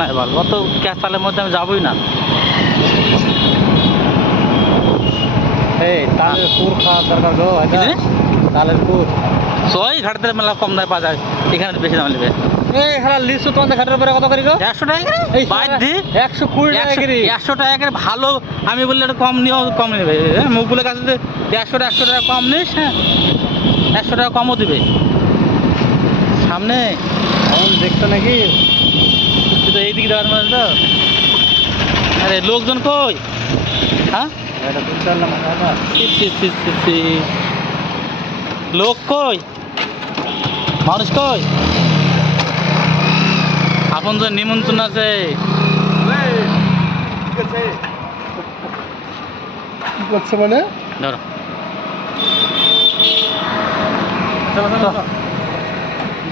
না এবার অত ক্যাসালের মধ্যে আমি যাবই না। এই তালের পুর খাওয়ার দরকার গো কি জিনিস? তালের পুর। সই ঘাটতে মেলা কম দামে পাওয়া যায়, এখানে বেশি দাম নেবে। এই হ্যাঁ লিচু তোমাদের ঘাটের উপরে কত করে গো? 100 টাকা করে এই বাইর দি 120 টাকা করে। 100 টাকা করে ভালো। আমি বললে একটু কম নিও, কম নেবে। মুখগুলোর কাছে যে 100 টাকা কম নিস, হ্যাঁ 100 টাকা কমও দিবে সামনে। এখন দেখছো নাকি? তুই তো এইদিকে দেওয়ার মানে তো। আরে লোকজন কই? হ্যাঁ এটা বুঝতে পারলাম না। ছি। লোক কই, মানুষ কই? আপন তো নিমন্ত্রণ আছে। কি করছে মানে? ধরো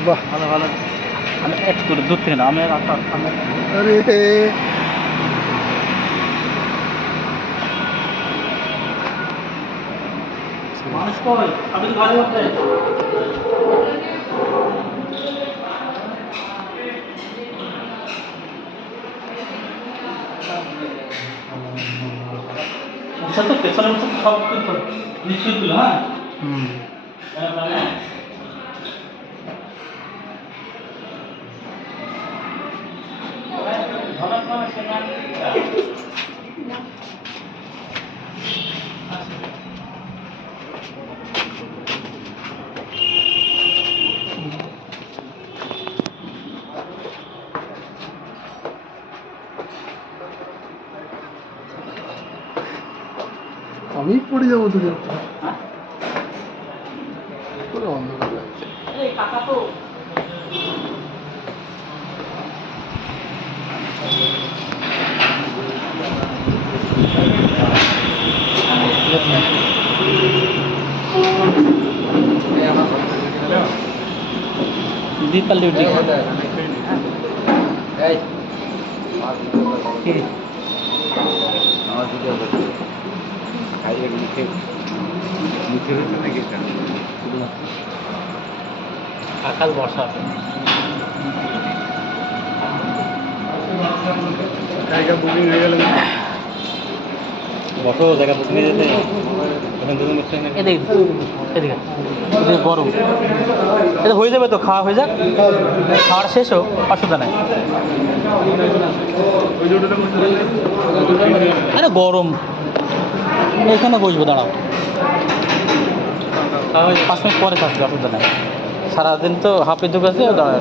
বাহ ভালো ভালো। আমি একটু দূর থেকে না, আমি আরে মানুষ কই? আমি তো গাড়ি করতে। আচ্ছা তো পেছনে সব নিশ্চয় তুলো, হ্যাঁ। হুম আমি পড়ে যাবো তো পুরো অন্ধকার লাগছে। দীপাল ডিউটি আমার ভিডিও করছে খাইয়ে মুখে মুখে হচ্ছে নাকি আকাশ বর্ষা। জায়গা বুকিং হয়ে গেল। বসো জায়গা বুকিং হয়ে যেতে এখন দুজন বসছে না। এদিকে এদিকে এদিকে গরম। এটা হয়ে যাবে তো, খাওয়া হয়ে যাক, খাওয়ার শেষ হোক, অসুবিধা নাই। আরে গরম, এখানে বসবো, দাঁড়াও 5 মিনিট পরে খাচ্ছি, অসুবিধা নাই। সারাদিন তো হাফে ঢুকেছে, দাঁড়াও।